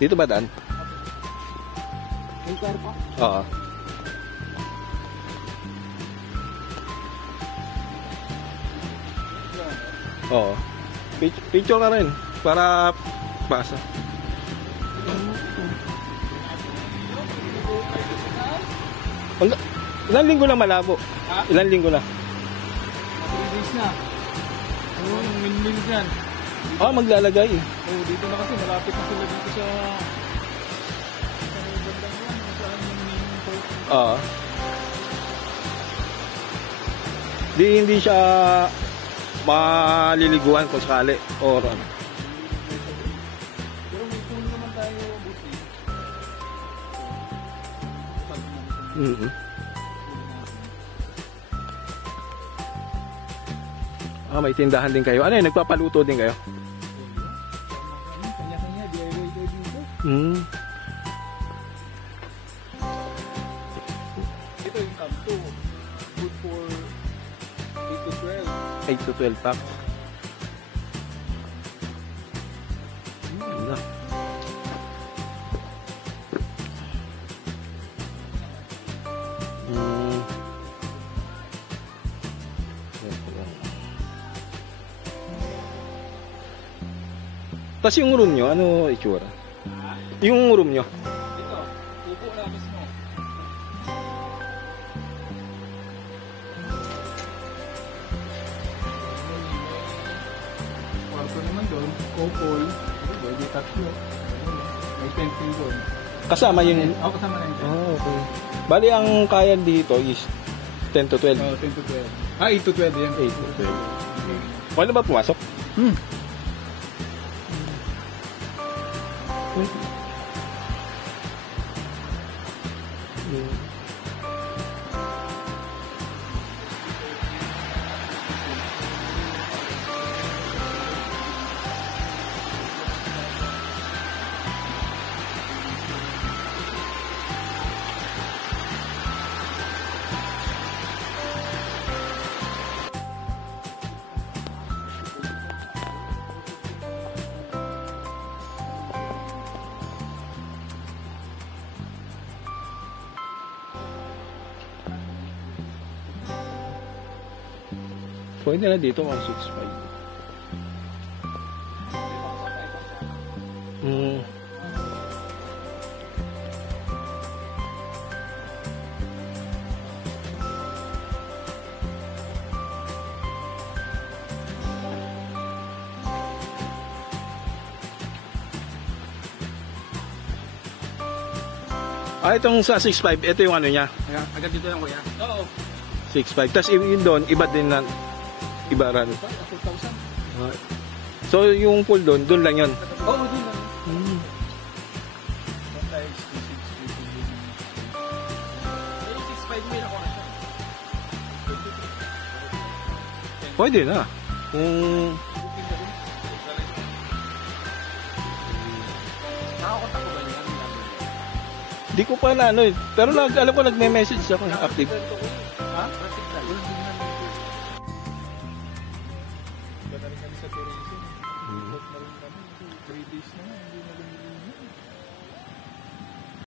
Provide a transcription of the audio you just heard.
Dito ba daan? Inquire pa? Oo. Oo. Picture na rin para pasa. Ilan linggo na malabo? Ha? Ilan linggo na? 3 days na. Yung windmill dyan. Ah, maglalagay. Oh, dito na kasi malapit na sila dito sa bandang yan, saan yung main port. Oo. Hindi siya maliliguan kung sakali or ano. Pero may pool naman tayo, buti. Ah, may tindahan din kayo. Ano yun, nagpapaluto din kayo? Kanya-kanya, DIY kayo dito. Ito yung camp 2. Good for 8 to 12. 8 to 12 packs. Wala. Tapos yung room nyo, ano itsura? Yung room nyo? Ito, upo na mismo. Kwarto naman doon, couple, pwede tatlo. May fencing doon. Kasama yun. Ako kasama na yun. Oh, okay. Bali, ang kaya dito is 10 to 12. 10 to 12. 8 to 12 yan. 8 to 12. Wala ba pumasok? Pwede na dito 165. Ah, itong sa 65, ito yung ano niya. Agad dito lang kuya? Oo. 65. Tapos yun doon, iba din na ibaran. 4,000. So yung pool doon lang yun. Oo, doon lang. Pwede na. Kung Nakakontak ko ba niya? di ko pa na ano eh. Pero alam ko nagme-message ako active. Ha? Ganda rin kami sa tourism. Look na rin kami. 3 days na nga.